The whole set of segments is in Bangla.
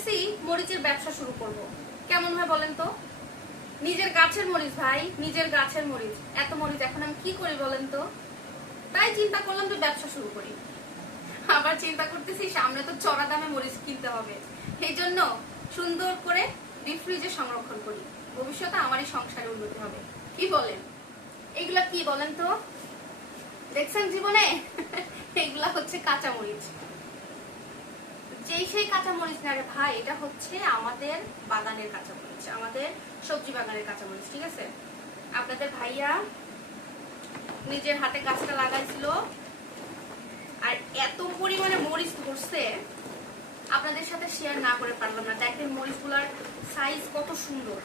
ভাবতেছি মরিচের ব্যবসা শুরু করব। কেমন হয় বলেন তো? নিজের গাছের মরিচ, ভাই, নিজের গাছের মরিচ। এত মরিচ এখন আমি কি করি বলেন তো? তাই চিন্তা করলাম যে ব্যবসা শুরু করি। আবার চিন্তা করতেছি, সামনে তো চড়া দামে মরিচ কিনতে হবে। এই জন্য সুন্দর করে ডিপ ফ্রিজে সংরক্ষণ করি। ভবিষ্যতে আমারই সংসারে উন্নতি হবে। কি বলেন? এগুলা কি বলেন তো? দেখছেন জীবনে? এগুলা হচ্ছে কাঁচা মরিচ। যেই সেই কাঁচা মরিচ না রে ভাই, এটা হচ্ছে আমাদের বাগানের কাঁচা মরিচ আমাদের সবজি বাগানের কাঁচা মরিচ ঠিক আছে? আপনাদের ভাইয়া নিজের হাতে গাছটা লাগাইছিল আর এত পরিমাণে মরিচ ধরছে, আপনাদের সাথে শেয়ার না করে পারলাম না। দেখেন মরিচগুলার সাইজ কত সুন্দর।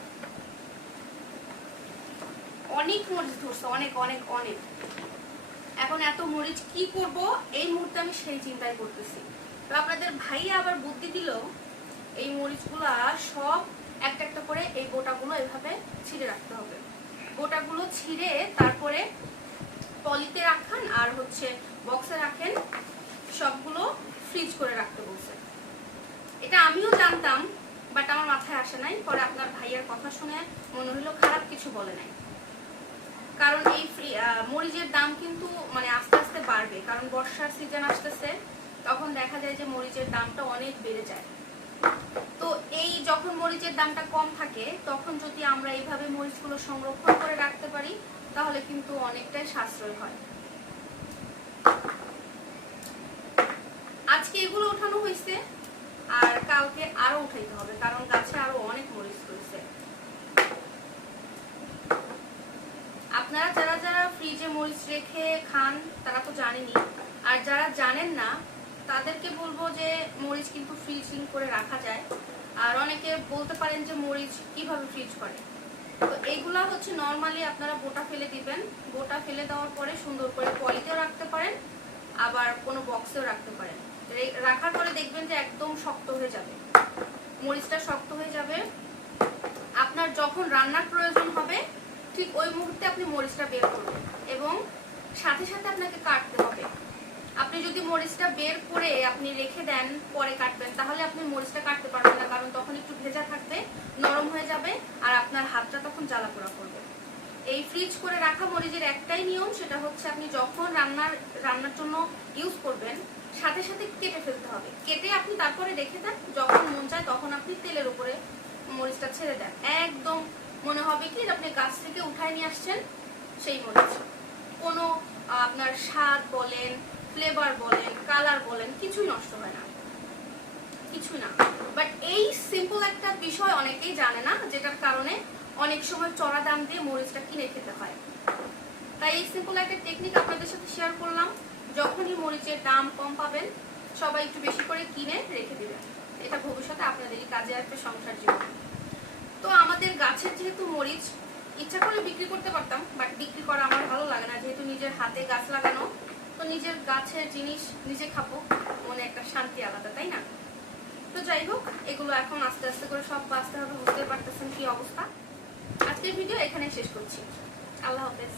অনেক মরিচ ধরছে, অনেক অনেক অনেক। এখন এত মরিচ কি করব? এই মুহূর্তে আমি সেই চিন্তায় করতেছি। তো আপনাদের ভাইয়া আবার বুদ্ধি দিল, এই মরিচগুলা সব একটা একটা করে এই গোটাগুলো এভাবে ছিঁড়ে রাখতে হবে। গোটাগুলো ছিঁড়ে তারপরে পলিতে রাখান আর হচ্ছে বক্সে রাখেন, সবগুলো ফ্রিজ করে রাখতে বলছে। এটা আমিও জানতাম, বাট আমার মাথায় আসে নাই, পরে আপনার ভাইয়ের কথা শুনে মনে হলো খারাপ কিছু বলে নাই। কারণ এই মরিচের দাম কিন্তু মানে আস্তে আস্তে বাড়বে, কারণ বর্ষার সিজন আসতেছে তখন দেখা যায় যে মরিচের দামটা অনেক বেড়ে যায়। তো এই যখন মরিচের দামটা কম থাকে, তখন যদি আমরা এইভাবে মরিচগুলো সংরক্ষণ করে রাখতে পারি, তাহলে কিন্তু অনেকটাই সাশ্রয় হয়। আজকে এগুলো ওঠানো হয়েছে, আর কালকে আরও উঠাইতে হবে, কারণ গাছে আরও অনেক মরিচ রয়েছে। আপনারা যারা যারা ফ্রিজে মরিচ রেখে খান, তারা তো জানেনি আর যারা জানেন না তাদেরকে বলব যে মরিচ কিন্তু ফ্রিজিং করে রাখা যায়। আর অনেকে বলতে পারেন যে মরিচ কীভাবে ফ্রিজ করে। তো এইগুলা হচ্ছে নর্মালি আপনারা গোটা ফেলে দিবেন। গোটা ফেলে দেওয়ার পরে সুন্দর করে পলিতেও রাখতে পারেন, আবার কোনো বক্সেও রাখতে পারেন। রাখার পরে দেখবেন যে একদম শক্ত হয়ে যাবে। মরিচটা শক্ত হয়ে যাবে। আপনার যখন রান্নার প্রয়োজন হবে, ঠিক ওই মুহূর্তে আপনি মরিচটা বের করবেন। এবং সাথে সাথে আপনাকে কাটতে হবে আপনি যদি মরিচটা বের করে আপনি রেখে দেন, পরে কাটবেন। তাহলে আপনি মরিচটা কাটতে পারবেন না, কারণ তখন একটু ভেজা থাকবে, নরম হয়ে যাবে, আর আপনার হাতটা তখন জ্বালা পোড়া করবে। এই ফ্রিজ করে রাখা মরিচের একটাই নিয়ম, সেটা হচ্ছে আপনি যখন রান্নার রান্নার জন্য ইউজ করবেন, সাথে সাথে কেটে ফেলতে হবে। কেটে আপনি তারপরে রেখে দেন, যখন মন চায় তখন আপনি তেলের উপরে মরিচটা ছেড়ে দেন। একদম মনে হবে কি, আপনি গাছ থেকে উঠায় নিয়ে আসছেন সেই মরিচ। কোনো আপনার স্বাদ বলেন ফ্লেভার বলেন কালার বলেন, কিছুই নষ্ট হয় না। কিছু না। বাট এই সিম্পল একটা বিষয় অনেকেই জানে না, যেটার কারণে অনেক সময় চড়া দাম দিয়ে মরিচটা কিনে খেতে হয়। তাই এই সিম্পল একটা টেকনিক আপনাদের সাথে শেয়ার করলাম। যখনই মরিচের দাম কম পাবেন, সবাই একটু বেশি করে কিনে রেখে দিবেন। এটা ভবিষ্যতে আপনাদেরই কাজে আসবে সংসার জীবনে। তো আমাদের গাছের যেহেতু মরিচ, ইচ্ছা করে বিক্রি করতে পারতাম বাট বিক্রি করা আমার ভালো লাগে না, যেহেতু নিজের হাতে গাছ লাগানো। তো নিজের গাছের জিনিস নিজে খাব, মনে একটা শান্তি আলাদা, তাই না? তো যাই হোক, এগুলো এখন আস্তে আস্তে করে সব বাঁচতে হবে বুঝতে পারতেছেন কি অবস্থা। আজকের ভিডিও এখানে শেষ করছি। আল্লাহ হাফেজ।